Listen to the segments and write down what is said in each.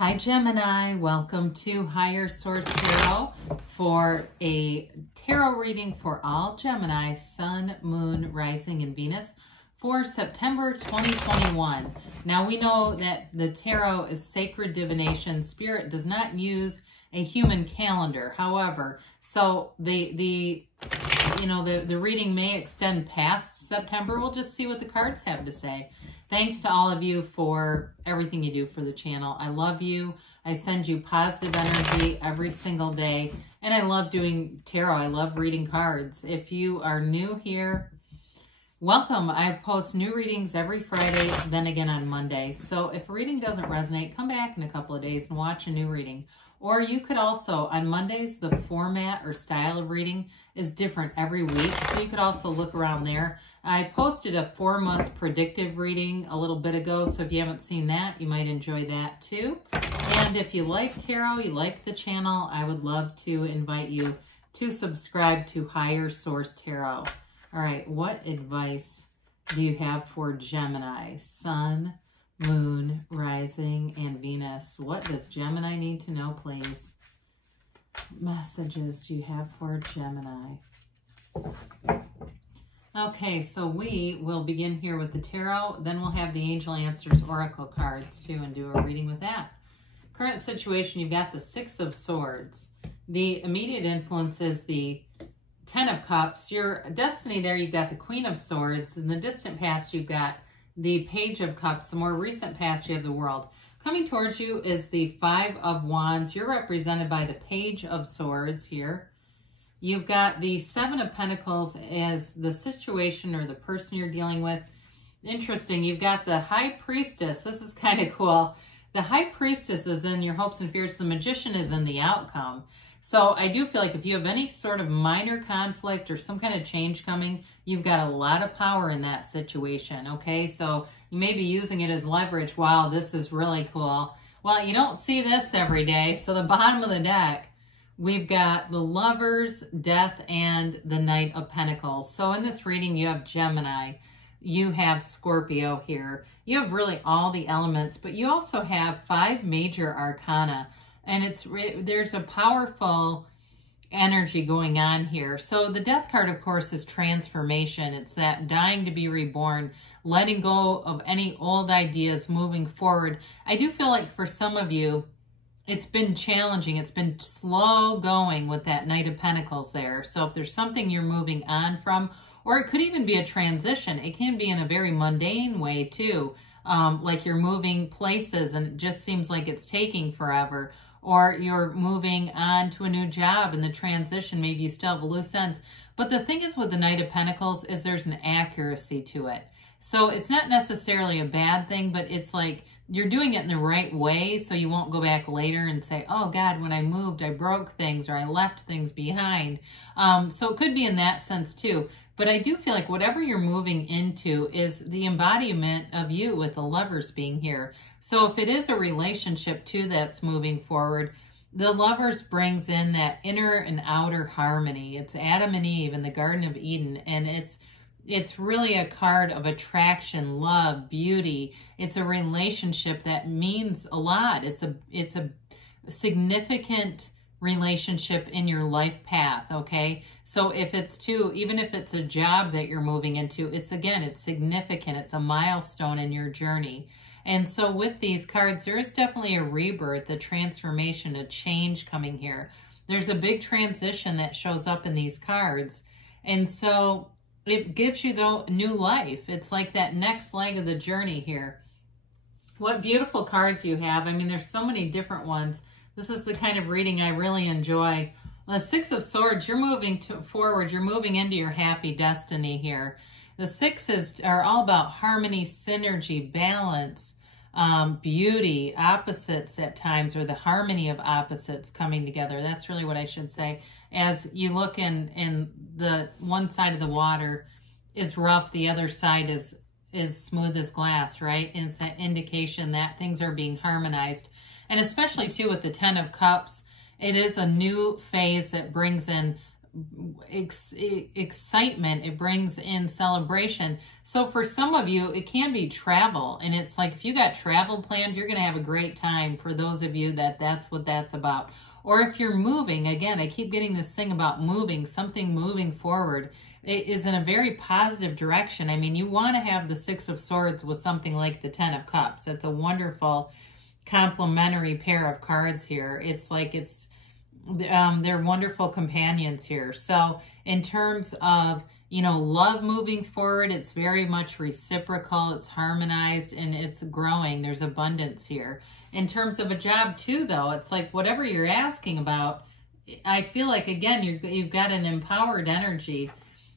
Hi Gemini, welcome to Higher Source Tarot for a tarot reading for all Gemini, Sun, Moon, Rising, and Venus for September 2021. Now we know that the tarot is sacred divination. Spirit does not use a human calendar. However, so the reading may extend past September. We'll just see what the cards have to say. Thanks to all of you for everything you do for the channel. I love you. I send you positive energy every single day. And I love doing tarot. I love reading cards. If you are new here, welcome. I post new readings every Friday, then again on Monday. So if a reading doesn't resonate, come back in a couple of days and watch a new reading. Or you could also, on Mondays, the format or style of reading is different every week. So you could also look around there. I posted a 4-month predictive reading a little bit ago. So if you haven't seen that, you might enjoy that too. And if you like tarot, you like the channel, I would love to invite you to subscribe to Higher Source Tarot. All right, what advice do you have for Gemini, Sun, Moon, Rising, and Venus? What does Gemini need to know, please? Messages do you have for Gemini? Okay, so we will begin here with the tarot. Then we'll have the Angel Answers Oracle cards too and do a reading with that. Current situation, you've got the Six of Swords. The immediate influence is the Ten of Cups. Your destiny there, you've got the Queen of Swords. In the distant past, you've got the Page of Cups. The more recent past, you have the World. Coming towards you is the Five of Wands. You're represented by the Page of Swords here. You've got the Seven of Pentacles as the situation or the person you're dealing with. Interesting. You've got the High Priestess. This is kind of cool. The High Priestess is in your hopes and fears. The Magician is in the outcome. So I do feel like if you have any sort of minor conflict or some kind of change coming, you've got a lot of power in that situation, okay? So you may be using it as leverage. Wow, this is really cool. Well, you don't see this every day. So the bottom of the deck, we've got the Lovers, Death, and the Knight of Pentacles. So in this reading, you have Gemini. You have Scorpio here. You have really all the elements, but you also have 5 major arcana. And there's a powerful energy going on here. So the Death card, of course, is transformation. It's that dying to be reborn, letting go of any old ideas, moving forward. I do feel like for some of you, it's been challenging. It's been slow going with that Knight of Pentacles there. So if there's something you're moving on from, or it could even be a transition. It can be in a very mundane way too. Like you're moving places and it just seems like it's taking forever. Or you're moving on to a new job and the transition, maybe you still have a loose ends. But the thing is with the Knight of Pentacles is there's an accuracy to it. So it's not necessarily a bad thing, but it's like you're doing it in the right way so you won't go back later and say, oh God, when I moved, I broke things or I left things behind. So it could be in that sense too. But I do feel like whatever you're moving into is the embodiment of you with the Lovers being here. So if it is a relationship too that's moving forward, the Lovers brings in that inner and outer harmony. It's Adam and Eve in the Garden of Eden, and it's really a card of attraction, love, beauty. It's a relationship that means a lot. It's a significant relationship in your life path, okay? So if it's even if it's a job that you're moving into, it's significant. It's a milestone in your journey. And so with these cards, there is definitely a rebirth, a transformation, a change coming here. There's a big transition that shows up in these cards. And so it gives you the new life. It's like that next leg of the journey here. What beautiful cards you have. I mean, there's so many different ones. This is the kind of reading I really enjoy. The Six of Swords, you're moving forward. You're moving into your happy destiny here. The sixes are all about harmony, synergy, balance, beauty, opposites at times, or the harmony of opposites coming together. That's really what I should say. As you look in the one side of the water is rough, the other side is smooth as glass, right? And it's an indication that things are being harmonized. And especially too with the Ten of Cups, it is a new phase that brings in excitement. It brings in celebration. So for some of you, it can be travel. And it's like, if you got travel planned, you're going to have a great time. For those of you that's what that's about. Or if you're moving, again, I keep getting this thing about moving, something moving forward. It is in a very positive direction. I mean, you want to have the Six of Swords with something like the Ten of Cups. That's a wonderful complementary pair of cards here. It's like they're wonderful companions here. So in terms of, you know, love moving forward, it's very much reciprocal, it's harmonized, and it's growing. There's abundance here. In terms of a job too, though, it's like whatever you're asking about, I feel like, again, you've got an empowered energy.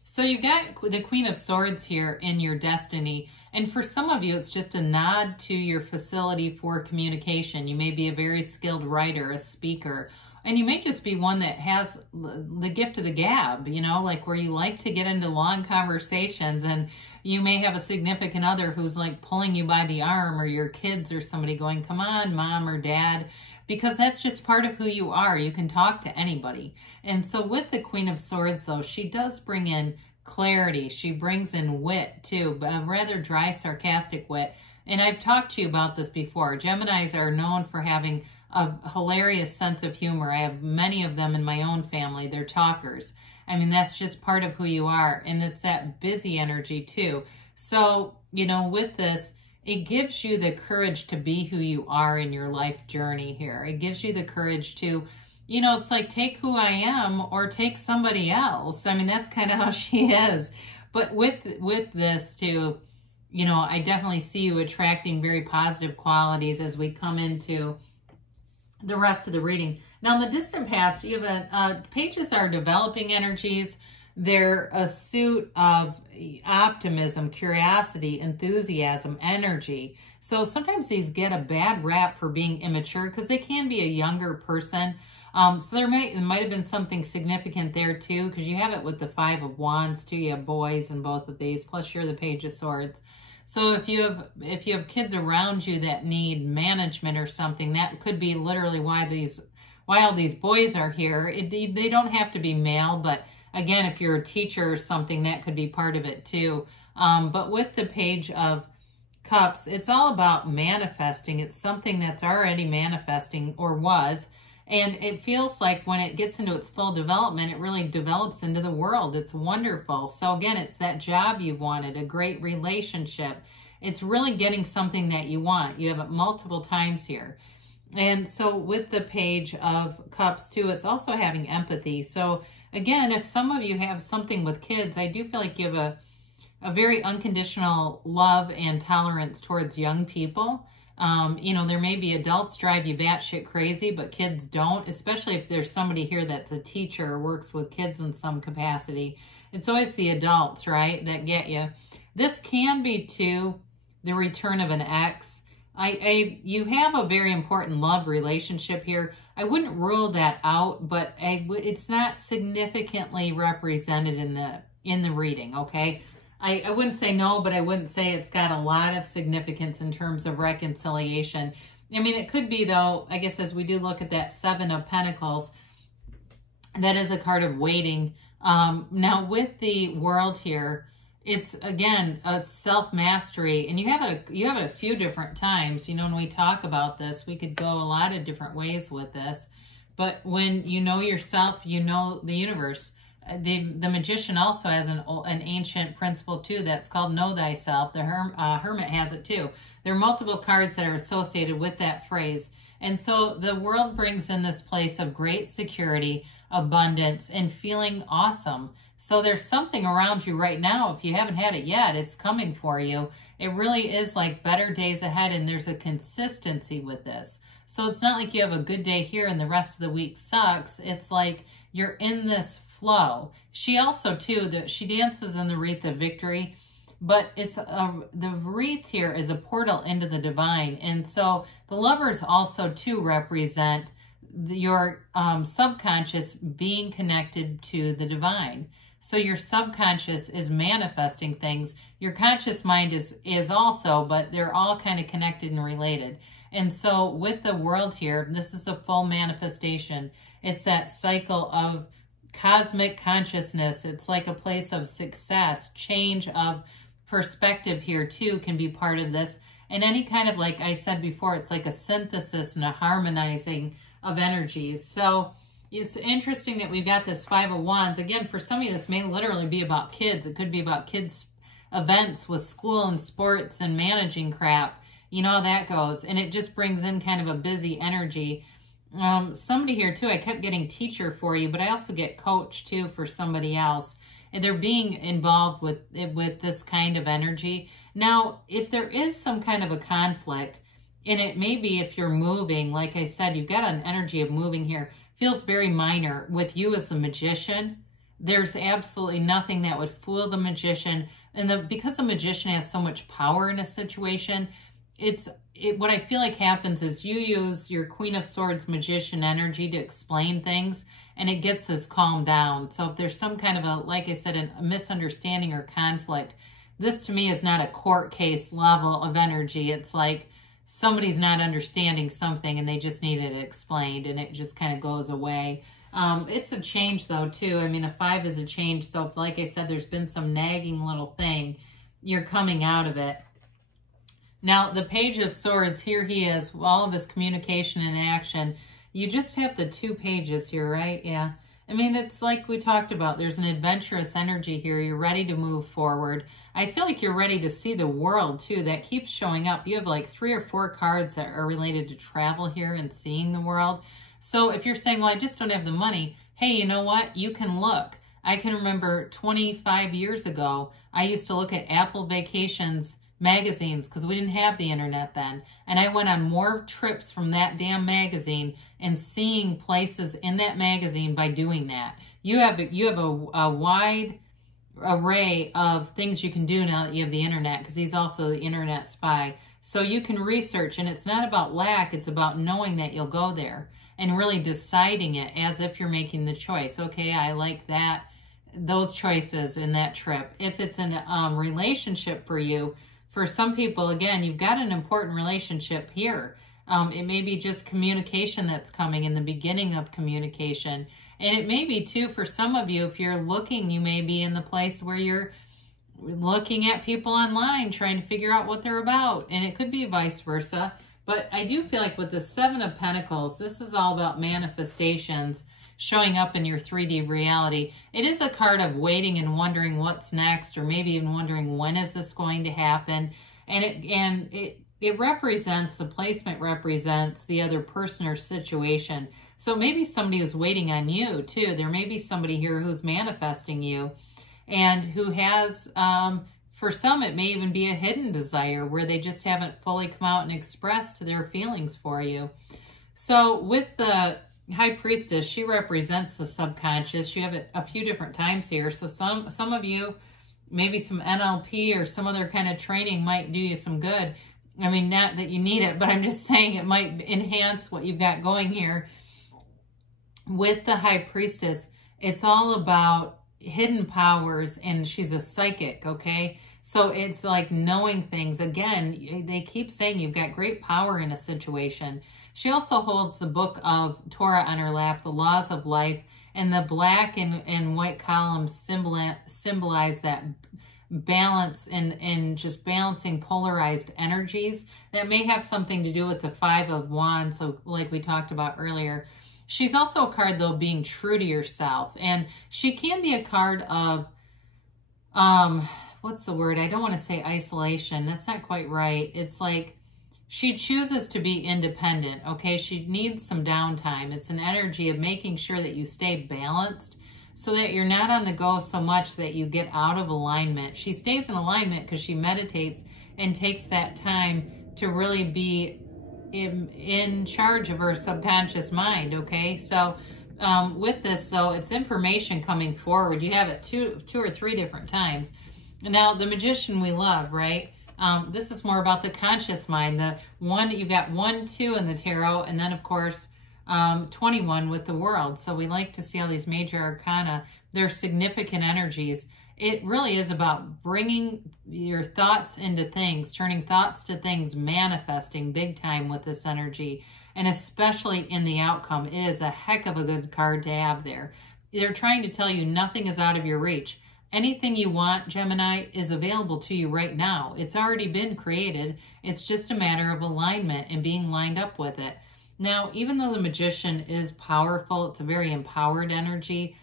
So you've got the Queen of Swords here in your destiny. And for some of you, it's just a nod to your facility for communication. You may be a very skilled writer, a speaker, and you may just be one that has the gift of the gab, you know, like where you like to get into long conversations, and you may have a significant other who's like pulling you by the arm, or your kids or somebody going, come on, mom or dad, because that's just part of who you are. You can talk to anybody. And so with the Queen of Swords, though, she does bring in clarity. She brings in wit too, but a rather dry, sarcastic wit. And I've talked to you about this before. Geminis are known for having a hilarious sense of humor. I have many of them in my own family. They're talkers. I mean, that's just part of who you are. And it's that busy energy too. So, you know, with this, it gives you the courage to be who you are in your life journey here. It gives you the courage to, you know, it's like, take who I am or take somebody else. I mean, that's kind of how she is. But with this too, you know, I definitely see you attracting very positive qualities as we come into the rest of the reading. Now, in the distant past, you have pages are developing energies. They're a suit of optimism, curiosity, enthusiasm, energy. So sometimes these get a bad rap for being immature because they can be a younger person. So there might have been something significant there too, because you have it with the Five of Wands too. You have boys in both of these, plus you're the Page of Swords. So if you have kids around you that need management or something, that could be literally why all these boys are here. They don't have to be male, but again, if you're a teacher or something, that could be part of it too. But with the Page of Cups, it's all about manifesting. It's something that's already manifesting or was. And it feels like when it gets into its full development, it really develops into the world. It's wonderful. So again, it's that job you wanted, a great relationship. It's really getting something that you want. You have it multiple times here. And so with the Page of Cups too, it's also having empathy. So again, if some of you have something with kids, I do feel like you have a very unconditional love and tolerance towards young people. You know, there may be adults drive you batshit crazy, but kids don't, especially if there's somebody here that's a teacher or works with kids in some capacity. It's always the adults, right, that get you. This can be, too, the return of an ex. You have a very important love relationship here. I wouldn't rule that out, but it's not significantly represented in the reading, okay? I wouldn't say no, but I wouldn't say it's got a lot of significance in terms of reconciliation. I mean, it could be, though, I guess as we do look at that Seven of Pentacles, that is a card of waiting. Now, with the World here, it's, again, a self-mastery, and you have it a few different times. You know, when we talk about this, we could go a lot of different ways with this. But when you know yourself, you know the universe. The Magician also has an ancient principle too that's called know thyself. The Hermit has it too. There are multiple cards that are associated with that phrase. And so the World brings in this place of great security, abundance, and feeling awesome. So there's something around you right now. If you haven't had it yet, it's coming for you. It really is like better days ahead, and there's a consistency with this. So it's not like you have a good day here and the rest of the week sucks. It's like you're in this flow. She also, too, she dances in the wreath of victory, but it's the wreath here is a portal into the divine. And so the Lovers also, too, represent your subconscious being connected to the divine. So your subconscious is manifesting things. Your conscious mind is also, but they're all kind of connected and related. And so with the World here, this is a full manifestation. It's that cycle of cosmic consciousness. It's like a place of success, change of perspective here too can be part of this. And any kind of, like I said before, it's like a synthesis and a harmonizing of energies. So it's interesting that we've got this Five of Wands. Again, for some of you, this may literally be about kids. It could be about kids' events with school and sports and managing crap. You know how that goes. And it just brings in kind of a busy energy. Somebody here too, I kept getting teacher for you, but I also get coach too for somebody else. And they're being involved with this kind of energy. Now, if there is some kind of a conflict, and it may be if you're moving, like I said, you've got an energy of moving here, feels very minor. With you as the magician, there's absolutely nothing that would fool the magician. And because the magician has so much power in a situation, what I feel like happens is you use your Queen of Swords magician energy to explain things, and it gets us calmed down. So if there's some kind of a, like I said, a misunderstanding or conflict, this to me is not a court case level of energy. It's like somebody's not understanding something and they just need it explained, and it just kind of goes away. It's a change though too. I mean, a 5 is a change. So if, like I said, there's been some nagging little thing, you're coming out of it. Now, the Page of Swords, here he is, all of his communication and action. You just have the 2 pages here, right? Yeah. I mean, it's like we talked about. There's an adventurous energy here. You're ready to move forward. I feel like you're ready to see the world, too. That keeps showing up. You have like 3 or 4 cards that are related to travel here and seeing the world. So if you're saying, well, I just don't have the money, hey, you know what? You can look. I can remember 25 years ago, I used to look at Apple Vacations magazines because we didn't have the internet then. And I went on more trips from that damn magazine and seeing places in that magazine by doing that. You have a wide array of things you can do now that you have the internet, because he's also the internet spy. So you can research, and it's not about lack, it's about knowing that you'll go there and really deciding it as if you're making the choice. Okay, I like that, those choices in that trip. If it's a relationship for you, for some people, again, you've got an important relationship here. It may be just communication that's coming in the beginning of communication. And it may be, too, for some of you, if you're looking, you may be in the place where you're looking at people online, trying to figure out what they're about. And it could be vice versa. But I do feel like with the 7 of Pentacles, this is all about manifestations showing up in your 3D reality. It is a card of waiting and wondering what's next, or maybe even wondering when is this going to happen. And it represents, the placement represents the other person or situation. So maybe somebody who's waiting on you too. There may be somebody here who's manifesting you, and who has, for some, it may even be a hidden desire where they just haven't fully come out and expressed their feelings for you. So with the High Priestess, she represents the subconscious. You have it a few different times here. So some of you, maybe some NLP or some other kind of training might do you some good. I mean, not that you need it, but I'm just saying it might enhance what you've got going here. With the High Priestess, it's all about hidden powers, and she's a psychic, okay? So it's like knowing things. Again, they keep saying you've got great power in a situation. She also holds the book of Torah on her lap, the laws of life, and the black and white columns symbolize that balance and just balancing polarized energies. That may have something to do with the 5 of Wands, so like we talked about earlier. She's also a card, though, being true to yourself. And she can be a card of, what's the word? I don't want to say isolation. That's not quite right. It's like she chooses to be independent, okay? She needs some downtime. It's an energy of making sure that you stay balanced so that you're not on the go so much that you get out of alignment. She stays in alignment because she meditates and takes that time to really be in charge of her subconscious mind, okay? So with this, though, it's information coming forward. You have it two or three different times. Now, the magician we love, right? This is more about the conscious mind. The one, you've got 1, 2 in the tarot, and then, of course, 21 with the world. So we like to see all these major arcana. They're significant energies. It really is about bringing your thoughts into things, turning thoughts to things, manifesting big time with this energy, and especially in the outcome. It is a heck of a good card to have there. they're trying to tell you nothing is out of your reach. Anything you want, Gemini, is available to you right now. It's already been created. It's just a matter of alignment and being lined up with it. Now, even though the Magician is powerful, it's a very empowered energy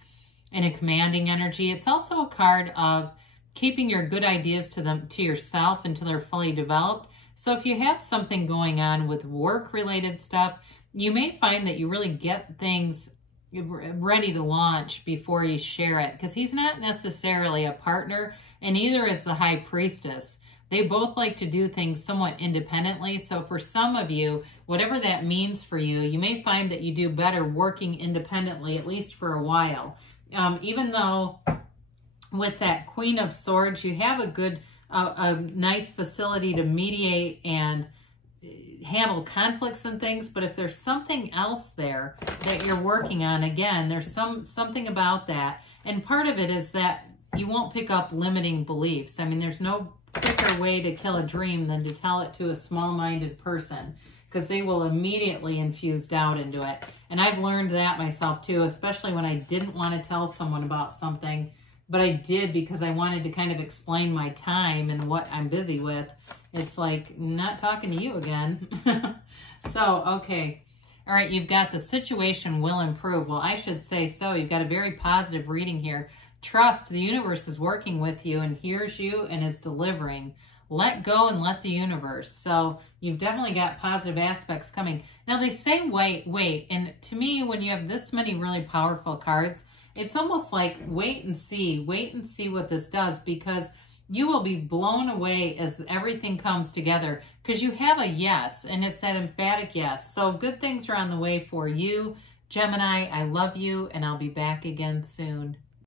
and a commanding energy, it's also a card of keeping your good ideas to yourself until they're fully developed. So if you have something going on with work-related stuff, you may find that you really get things ready to launch before you share it, because he's not necessarily a partner, and neither is the High Priestess. They both like to do things somewhat independently. So for some of you, whatever that means for you, you may find that you do better working independently, at least for a while. Even though with that Queen of Swords, you have a nice facility to mediate and handle conflicts and things, but if there's something else there that you're working on, again, there's something about that. And part of it is that you won't pick up limiting beliefs. I mean, there's no quicker way to kill a dream than to tell it to a small-minded person, because they will immediately infuse doubt into it. And I've learned that myself too, especially when I didn't want to tell someone about something, but I did because I wanted to kind of explain my time and what I'm busy with. It's like, not talking to you again. So, okay. All right, you've got the situation will improve. Well, I should say so. You've got a very positive reading here. Trust the universe is working with you and hears you and is delivering. Let go and let the universe. So you've definitely got positive aspects coming. Now they say wait. And to me, when you have this many really powerful cards, it's almost like wait and see what this does, because you will be blown away as everything comes together, because you have a yes, and it's that emphatic yes. So good things are on the way for you, Gemini. I love you, and I'll be back again soon.